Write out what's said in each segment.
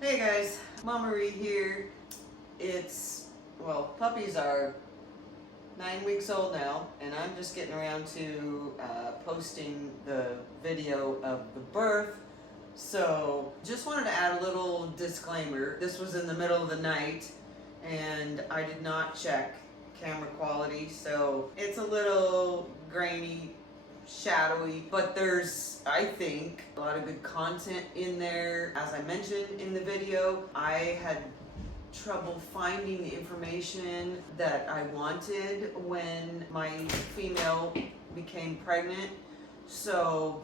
Hey guys, Mama Marie here. Puppies are 9 weeks old now, and I'm just getting around to posting the video of the birth. So, just wanted to add a little disclaimer. This was in the middle of the night, and I did not check camera quality, so it's a little grainy, shadowy, but there's, I think, a lot of good content in there. As I mentioned in the video, I had trouble finding the information that I wanted when my female became pregnant. So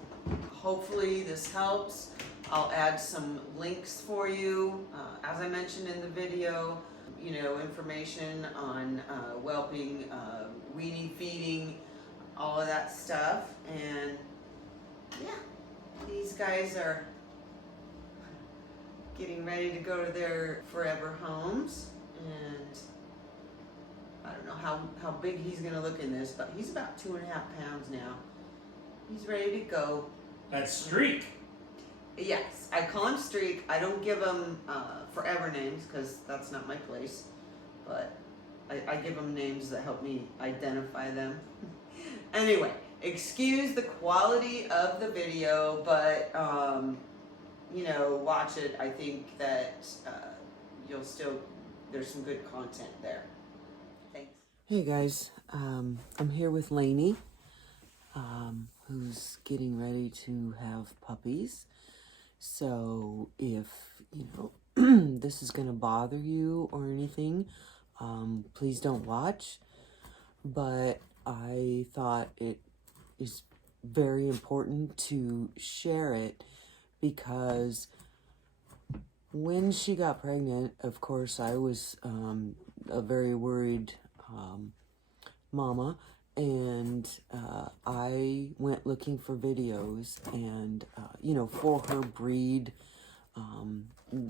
hopefully this helps. I'll add some links for you. As I mentioned in the video, information on whelping, weaning, feeding, all of that stuff. And yeah, these guys are getting ready to go to their forever homes, and I don't know how big he's gonna look in this, but he's about 2.5 pounds now. He's ready to go. That's Streak. Yes, I call him Streak. I don't give him forever names because that's not my place, but I give them names that help me identify them. Anyway, excuse the quality of the video, but watch it. I think that there's some good content there. Thanks. Hey guys, I'm here with Lainey, who's getting ready to have puppies. So if, this is gonna bother you or anything, please don't watch. But I thought it is very important to share it because when she got pregnant, of course, I was a very worried mama, and I went looking for videos and, for her breed,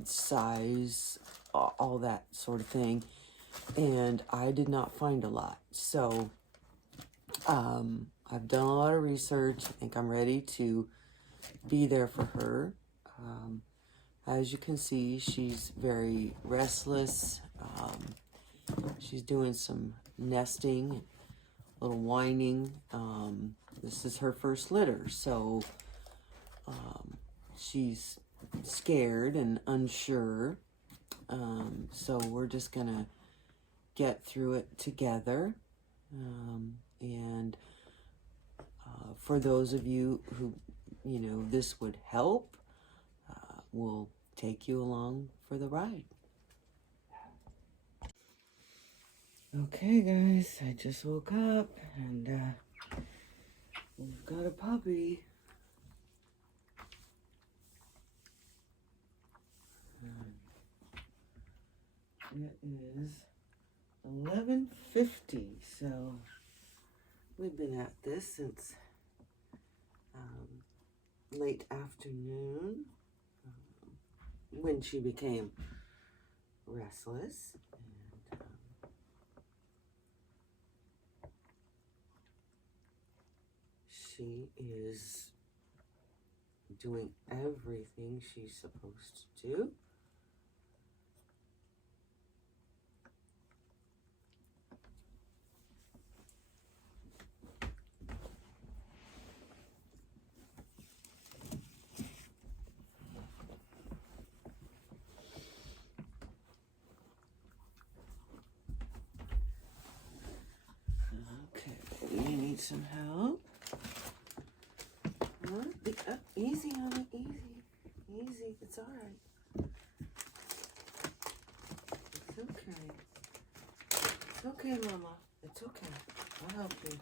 size, all that sort of thing, and I did not find a lot. So I've done a lot of research. I think I'm ready to be there for her. As you can see, she's very restless. She's doing some nesting, a little whining. This is her first litter, so she's scared and unsure. So we're just gonna get through it together. And for those of you who, this would help, we'll take you along for the ride. Okay guys, I just woke up and we've got a puppy. It is 11:50, so we've been at this since late afternoon, when she became restless. And she is doing everything she's supposed to do. You need some help? Huh? Easy on it, easy. It's all right. It's okay. It's okay, Mama. It's okay. I'll help you.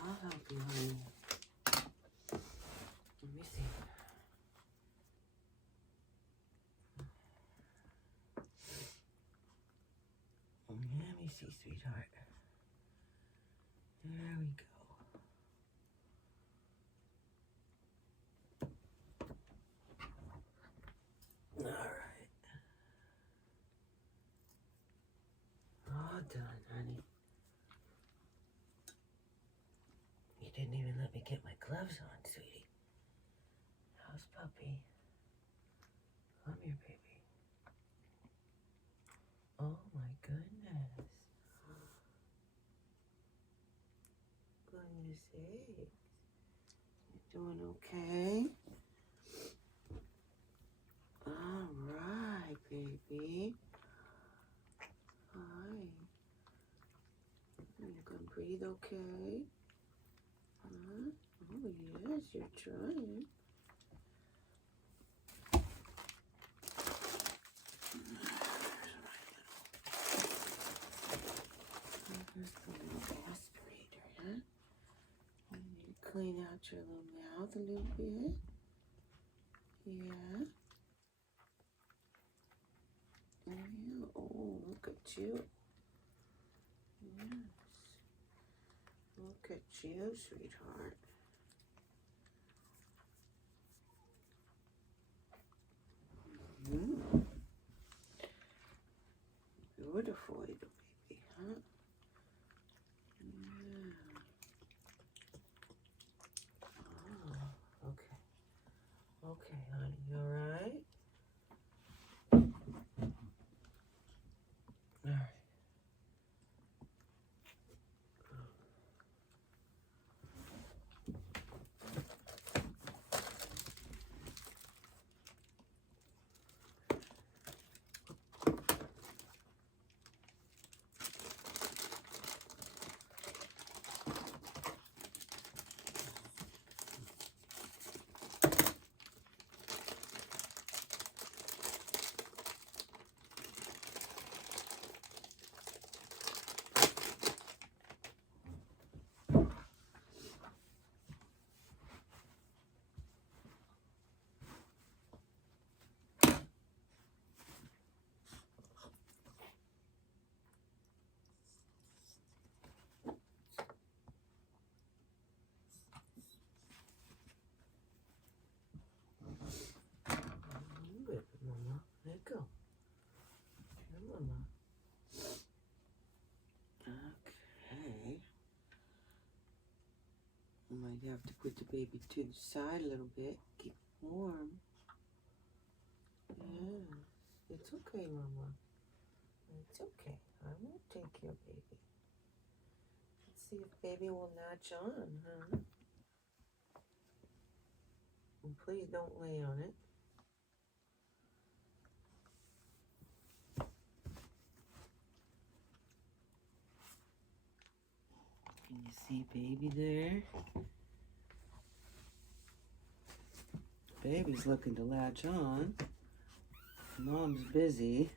I'll help you, honey. Let me see. Let me see, sweetheart. There we go. done, honey. You didn't even let me get my gloves on, sweetie. How's puppy? Come here, baby. Oh my goodness. Goodness sakes. You doing okay? All right, baby. Hi. You gonna breathe okay? Huh? Oh yes, you're trying. Here's the little aspirator, huh? You need to clean out your little mouth a little bit. Yeah. Yeah. Oh, look at you. Yes. Look at you, sweetheart. Mm. Beautiful little baby, huh? Yeah. Oh, okay. Okay, honey, you alright? Alright. Good, Mama. Let go. Here, Mama. Okay. I might have to put the baby to the side a little bit. Keep it warm. Yeah. It's okay, Mama. It's okay. I won't take your baby. Let's see if baby will latch on, huh? And please don't lay on it. Can you see baby there? Baby's looking to latch on. Mom's busy.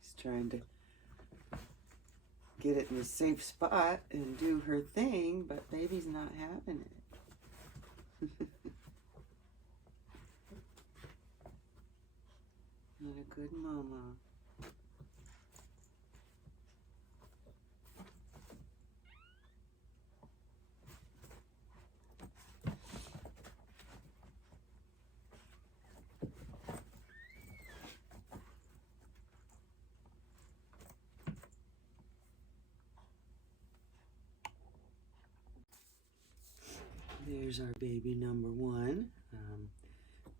She's trying to get it in a safe spot and do her thing, but baby's not having it. Not a good mama. There's our baby number one.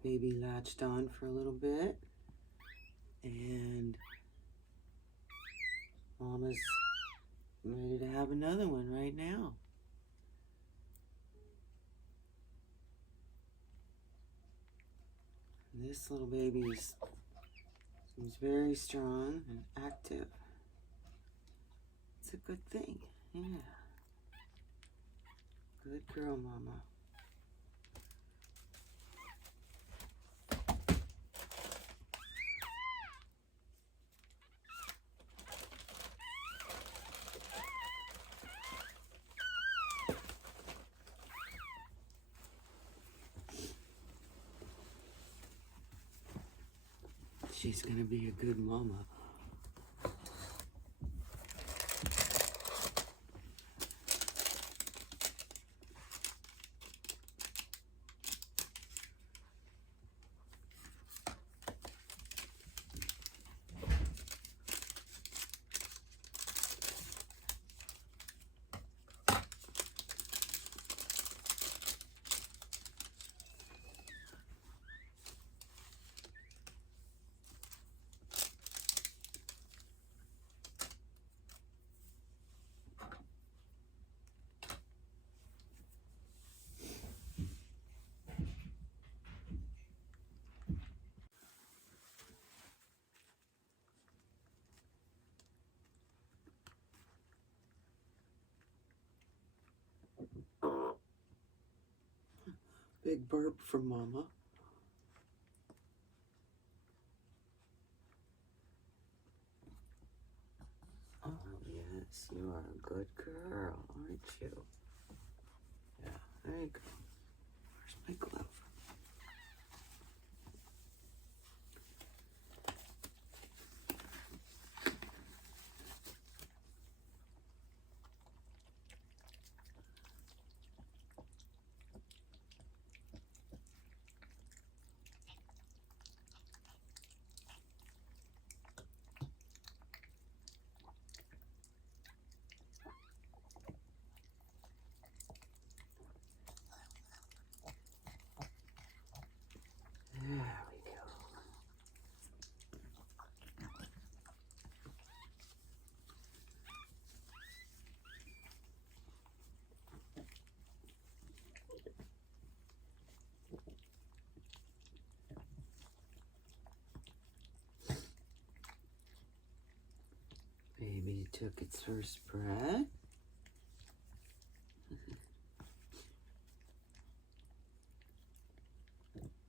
Baby latched on for a little bit, and Mama's ready to have another one right now. This little baby seems very strong and active. It's a good thing, yeah. Good girl, Mama. She's gonna be a good mama. Big burp from Mama. Oh, yes, you are a good girl, aren't you? Yeah, there you go. Where's my glove? There we go. Baby took its first breath.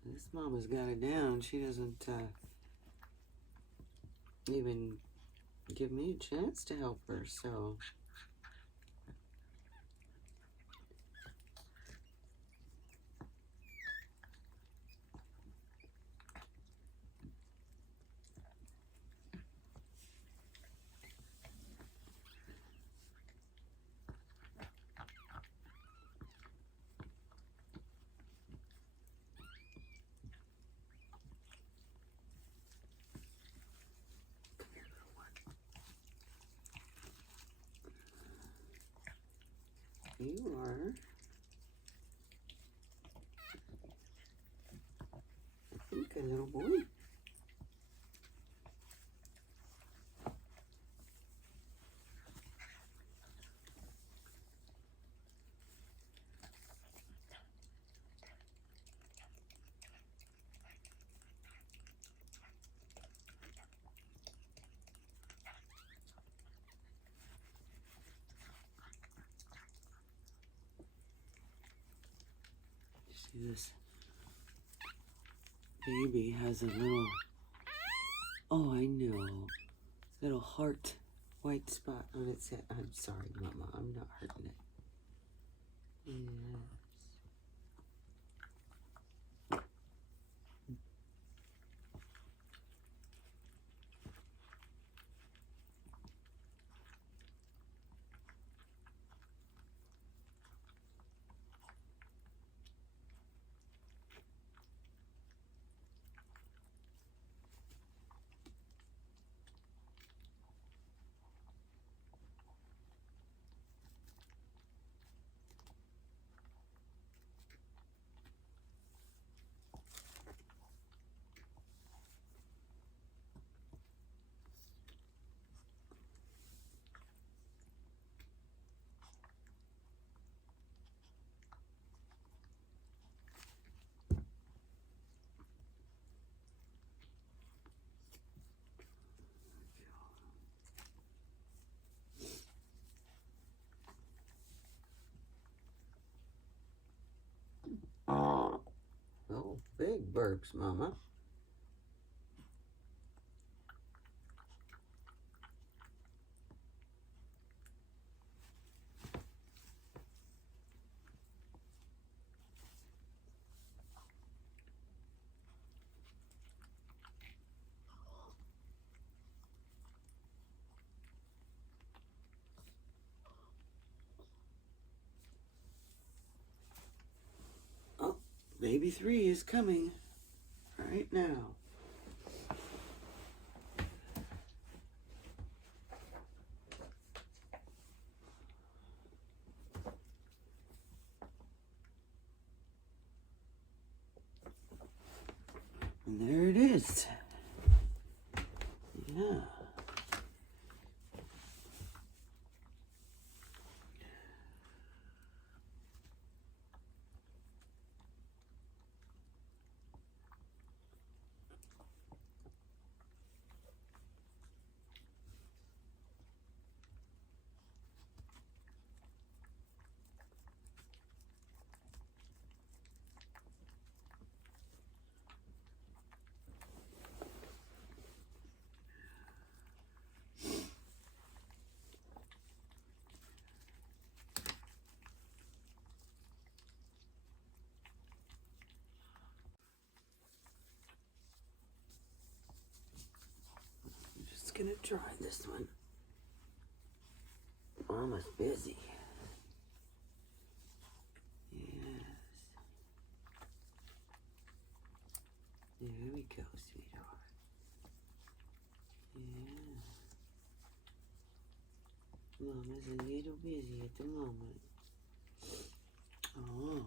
This Mama's got it down. She doesn't even give me a chance to help her, so. You are. I think a little boy. See this baby has a little, oh I know, little heart white spot on its head. I'm sorry, Mama, I'm not hurting it. Yes. Oh, big burps, Mama. Oh, baby 3 is coming right now. And there it is. Yeah. gonna try this one. Mama's busy. Yes. There we go, sweetheart. Yeah. Mama's a little busy at the moment. Oh.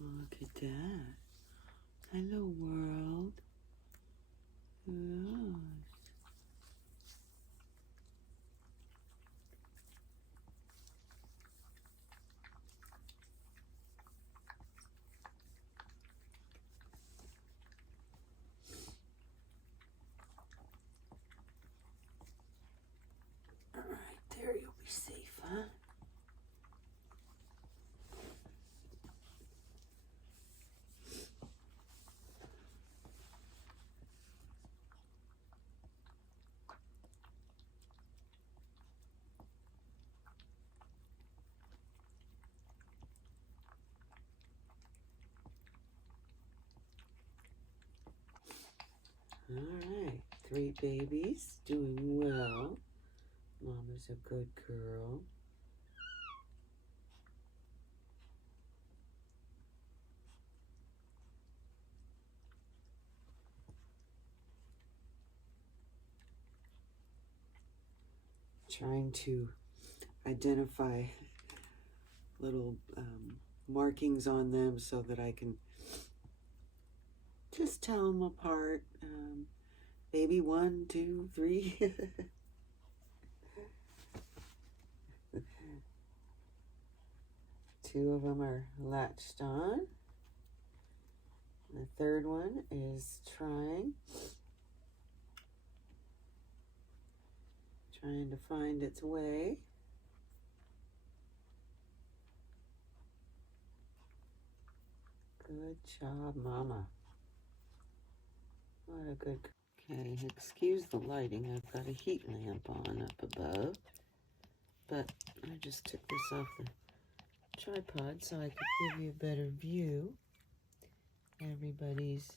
Look at that. Hello, world. Yes. All right, there you'll be safe, huh? All right, 3 babies doing well. Mama's a good girl. Trying to identify little markings on them so that I can just tell them apart. Baby 1, 2, 3. Two of them are latched on. The third one is trying to find its way. Good job, Mama. What a good. Okay, excuse the lighting. I've got a heat lamp on up above, but I just took this off the tripod so I could give you a better view. Everybody's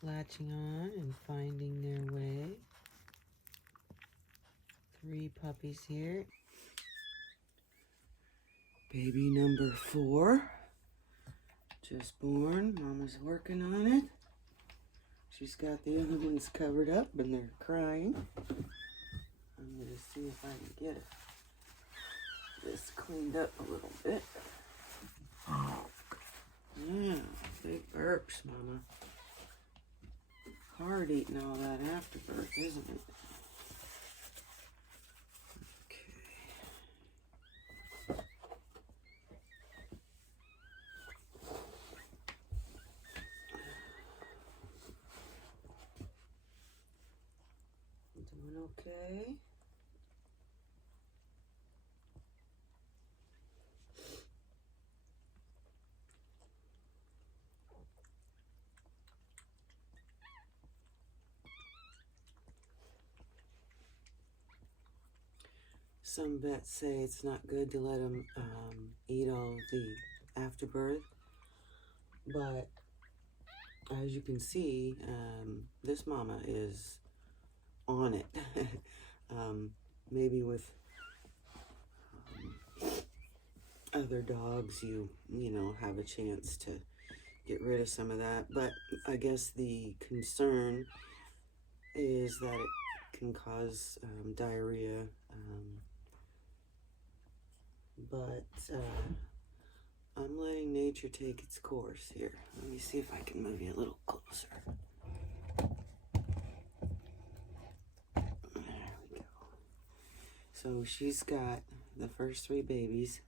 latching on and finding their way. 3 puppies here. Baby number 4, just born. Mama's working on it. She's got the other ones covered up and they're crying. I'm gonna see if I can get this cleaned up a little bit. Yeah, big burps, Mama. Hard eating all that afterbirth, isn't it? Doing okay. Some vets say it's not good to let them eat all of the afterbirth, but as you can see, this mama is on it. Maybe with other dogs, you know, have a chance to get rid of some of that, but I guess the concern is that it can cause diarrhea. But I'm letting nature take its course here. Let me see if I can move you a little closer. There we go. So she's got the first 3 babies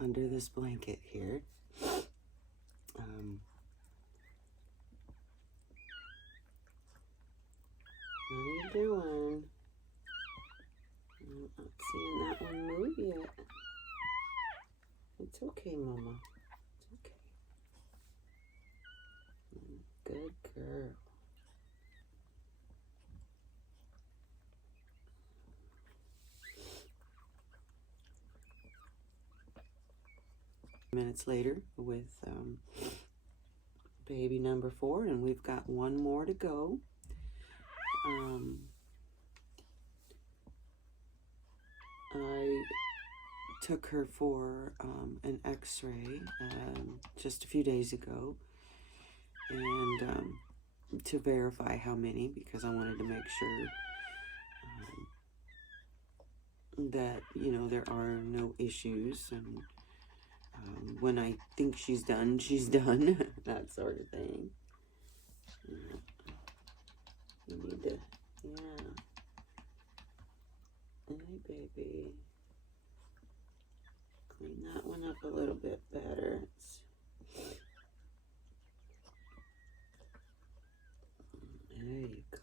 under this blanket here. How you doing? I'm not seeing that one move yet. It's okay, Mama. It's okay. Good girl. Minutes later with baby number 4, and we've got one more to go. I took her for an x-ray just a few days ago, and to verify how many, because I wanted to make sure that, you know, there are no issues, and when I think she's done, that sort of thing. You need to, yeah. Hey, baby. Clean that one up a little bit better. There you go.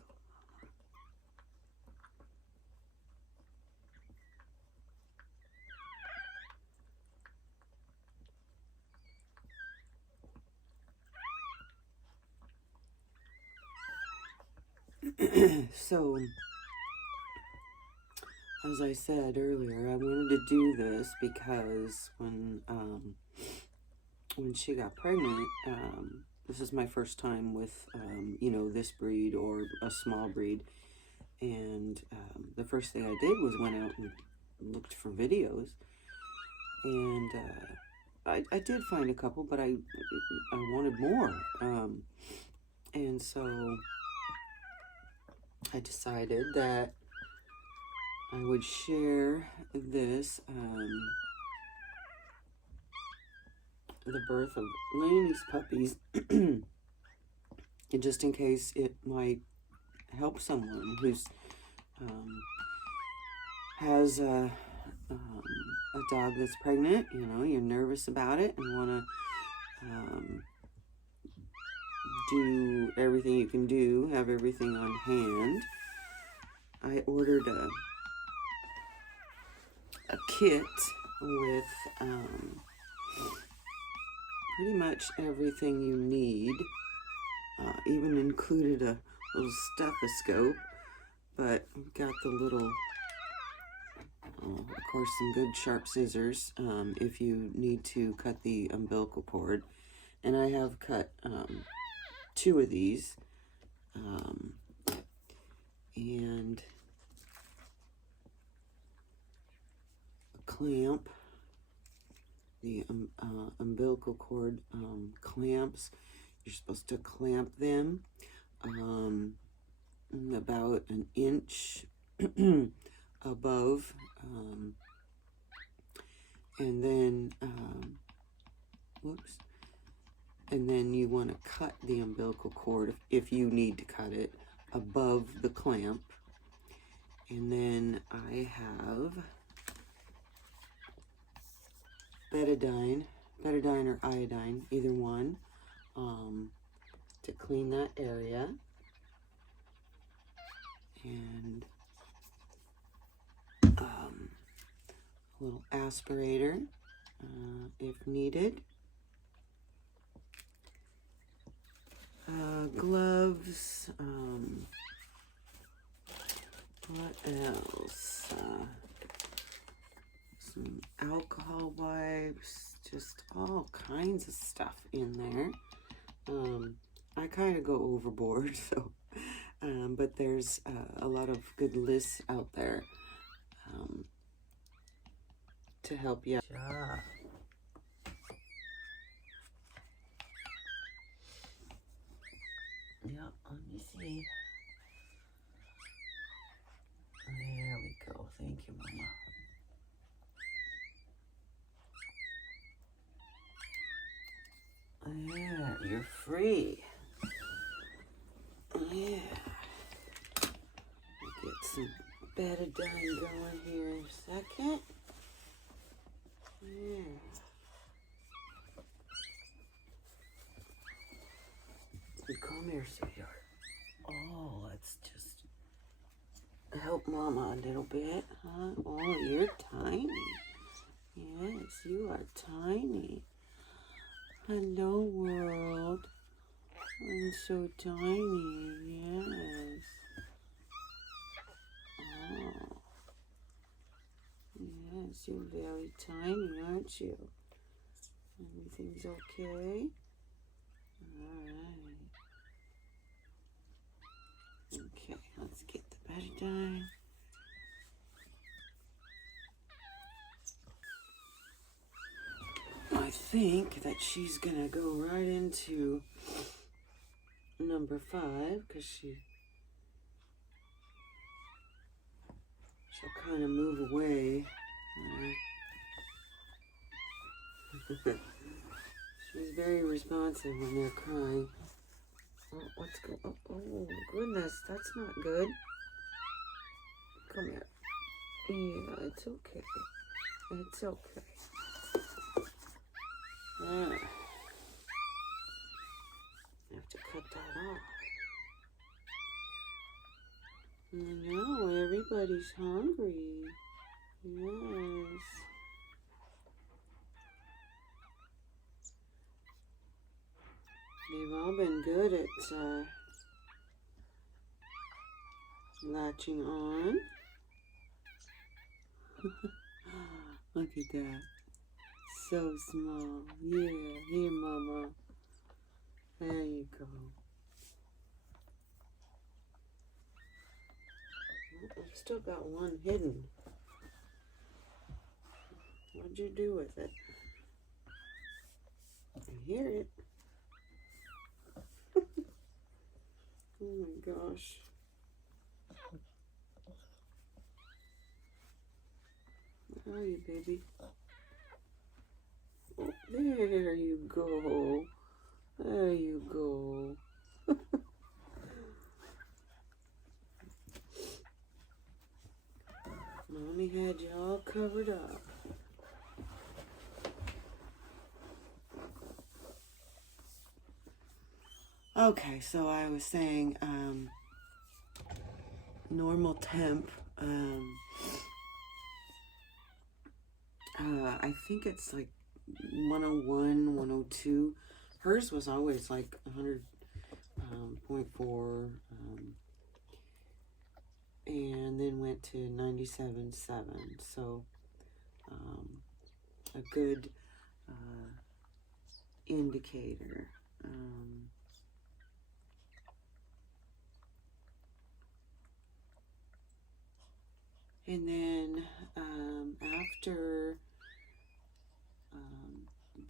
So, as I said earlier, I wanted to do this because when she got pregnant, this is my first time with, you know, this breed or a small breed. And the first thing I did was went out and looked for videos. And I did find a couple, but I wanted more. And so I decided that I would share this, the birth of Lainey's puppies, just in case it might help someone who's has a dog that's pregnant. You know, you're nervous about it and want to do everything you can do, have everything on hand. I ordered a kit with pretty much everything you need. Even included a little stethoscope, but got the little, of course, some good sharp scissors if you need to cut the umbilical cord. And I have cut 2 of these, and a clamp, the umbilical cord clamps. You're supposed to clamp them about an inch above, and then whoops. And then you want to cut the umbilical cord, if you need to cut it, above the clamp. And then I have betadine or iodine, either one, to clean that area. And a little aspirator, if needed. Gloves, what else? Some alcohol wipes, just all kinds of stuff in there. I kind of go overboard, so, but there's a lot of good lists out there to help you. Yeah, let me see. There we go. Thank you, Mama. Yeah, you're free. Yeah. Get some betadine going here in a second. Yeah. Come here, sweetheart. Oh, let's just help Mama a little bit, huh? Oh, you're tiny. Yes, you are tiny. Hello, world. I'm so tiny. Yes. Oh. Yes, you're very tiny, aren't you? Everything's okay? Alright. Okay, let's get the bedtime. I think that she's gonna go right into number 5 because she'll kind of move away. She's very responsive when they're crying. Oh, what's going on? Oh, goodness, that's not good. Come here. Yeah, it's okay. It's okay. Ah. I have to cut that off. I know, everybody's hungry. Yes. They've all been good at latching on. Look at that. So small. Yeah, here, Mama. There you go. I've still got one hidden. What'd you do with it? I hear it. Oh my gosh. Where are you, baby? Oh, there you go. There you go. Mommy had you all covered up. Okay, so I was saying, normal temp, I think it's like 101, 102. Hers was always like 100.4, and then went to 97.7. So a good indicator. And then after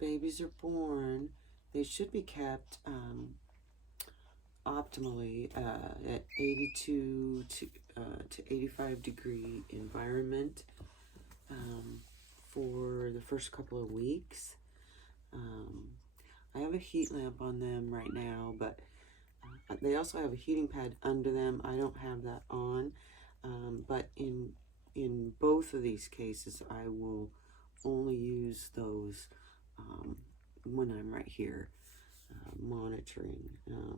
babies are born, they should be kept optimally at 82 to 85 degree environment for the first couple of weeks. I have a heat lamp on them right now, but they also have a heating pad under them. I don't have that on, but in both of these cases, I will only use those when I'm right here monitoring. Now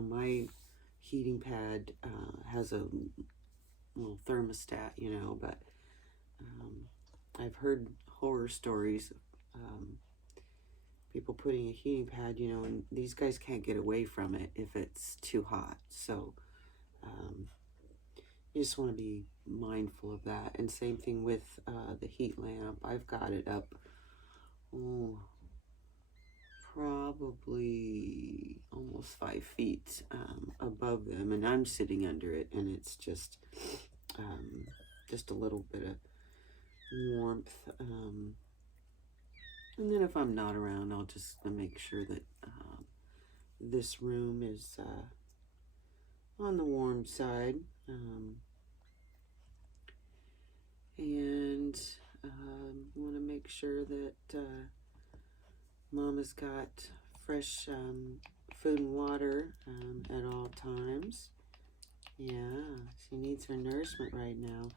my heating pad has a little thermostat, you know, but I've heard horror stories of people putting a heating pad, you know, and these guys can't get away from it if it's too hot. So you just want to be mindful of that. And same thing with the heat lamp. I've got it up, probably almost 5 feet above them, and I'm sitting under it, and it's just a little bit of warmth. And then if I'm not around, I'll just make sure that this room is on the warm side. And want to make sure that Mama's got fresh food and water at all times. Yeah, she needs her nourishment right now.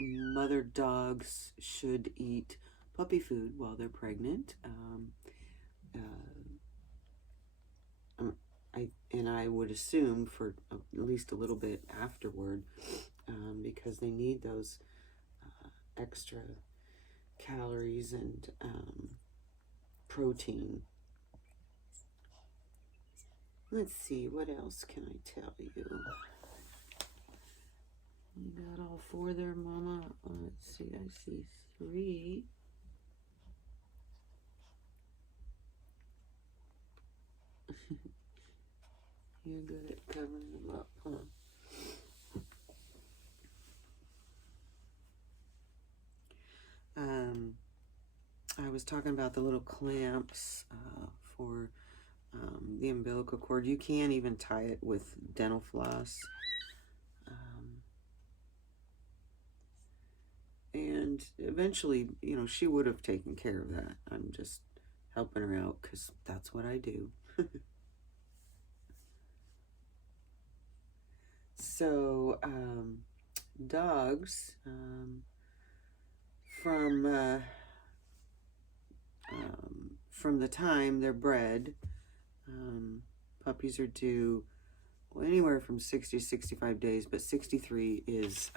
Mother dogs should eat puppy food while they're pregnant. I would assume for at least a little bit afterward, because they need those extra calories and protein. Let's see, what else can I tell you? You got all 4 there, Mama. Let's see, I see 3. You're good at covering them up, huh? I was talking about the little clamps for the umbilical cord. You can even tie it with dental floss. And eventually, you know, she would have taken care of that. I'm just helping her out because that's what I do. So, dogs, from the time they're bred, puppies are due, well, anywhere from 60 to 65 days, but 63 is,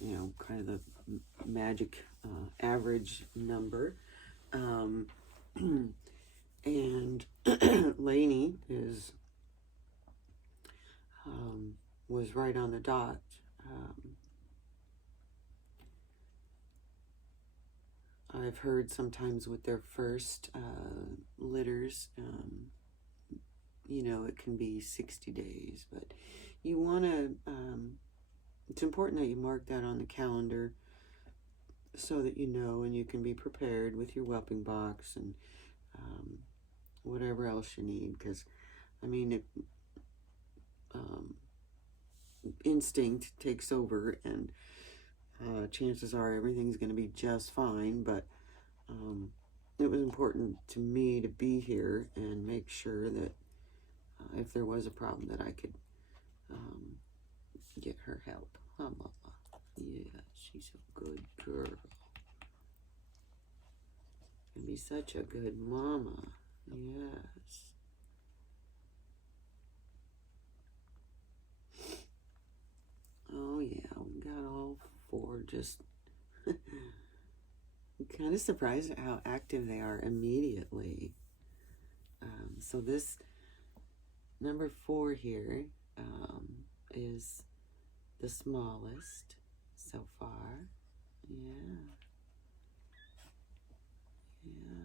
you know, kind of the magic average number. And Lainey is was right on the dot. I've heard sometimes with their first litters, you know, it can be 60 days, but you want to, it's important that you mark that on the calendar so that you know and you can be prepared with your whelping box and whatever else you need, because, I mean, instinct takes over, and chances are everything's going to be just fine, but it was important to me to be here and make sure that if there was a problem that I could get her help. Huh, Mama? Yeah, she's a good girl. Can be such a good mama. Yes. Oh yeah, we got all four. Just kind of surprised at how active they are immediately. So this number 4 here is the smallest so far. Yeah. Yeah.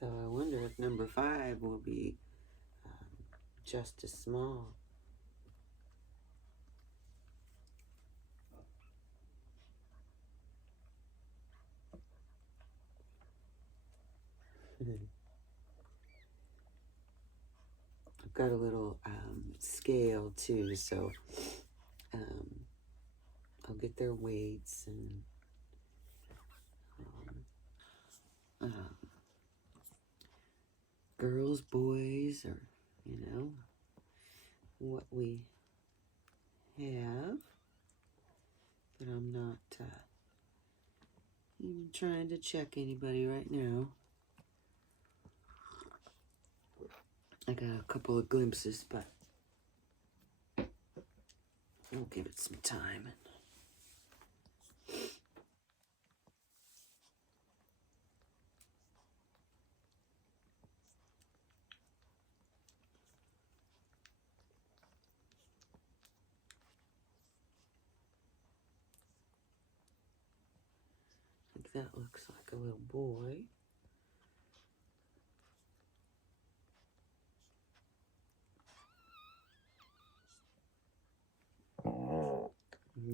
So I wonder if number 5 will be just as small. I've got a little scale too, so I'll get their weights and girls, boys, or, you know, what we have. But I'm not even trying to check anybody right now. I got a couple of glimpses, but we'll give it some time. I think that looks like a little boy.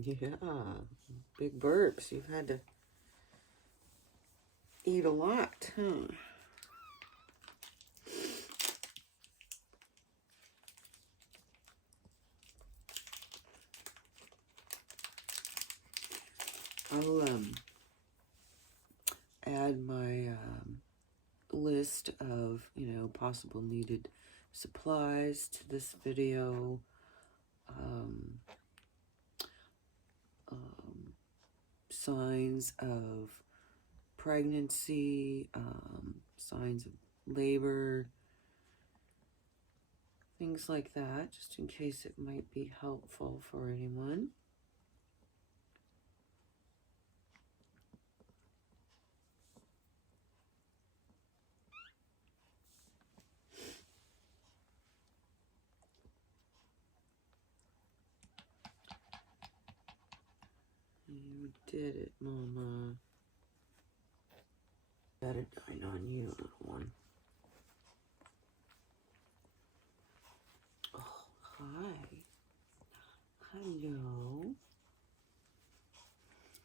Yeah, big burps. You've had to eat a lot, huh? I'll add my list of, you know, possible needed supplies to this video. Signs of pregnancy, signs of labor, things like that, just in case it might be helpful for anyone. did it, Mama. Got it done on you, little one. Oh, hi. Hello.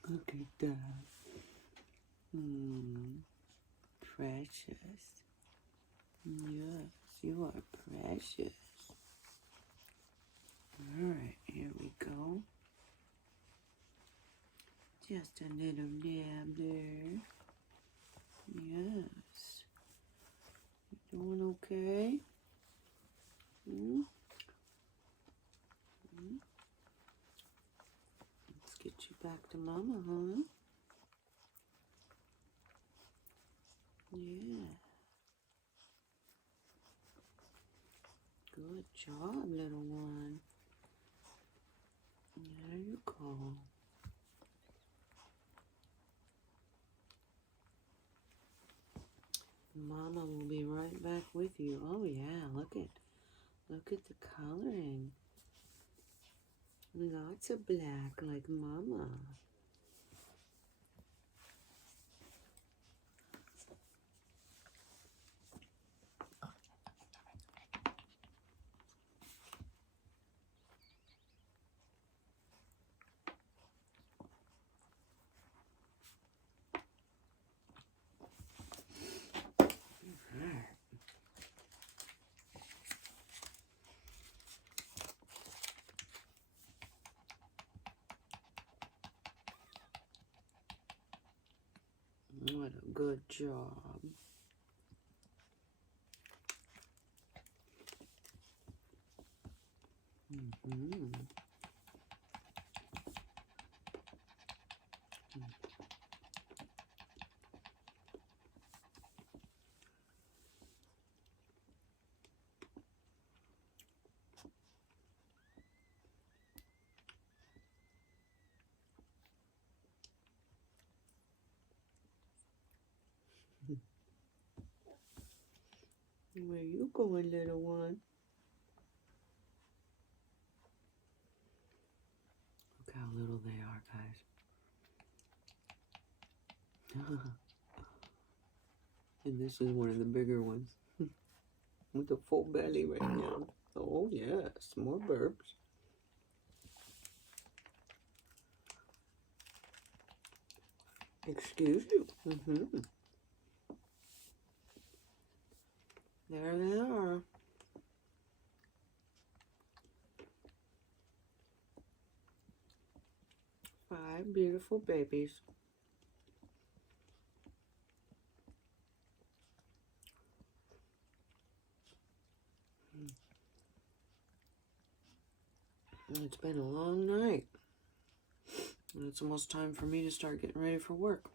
Look at that. Precious. Yes, you are precious. Alright, here we go. Just a little dab there. Yes. You doing okay? Let's get you back to Mama, huh? Yeah. Good job, little one. There you go. Mama will be right back with you. Oh yeah, look at the coloring. Lots of black like Mama. What a good job. Where you going, little one? Look how little they are, guys. And this is one of the bigger ones. With a full belly right now. Oh yes, more burps. Excuse you. There they are. Five beautiful babies. It's been a long night. And it's almost time for me to start getting ready for work.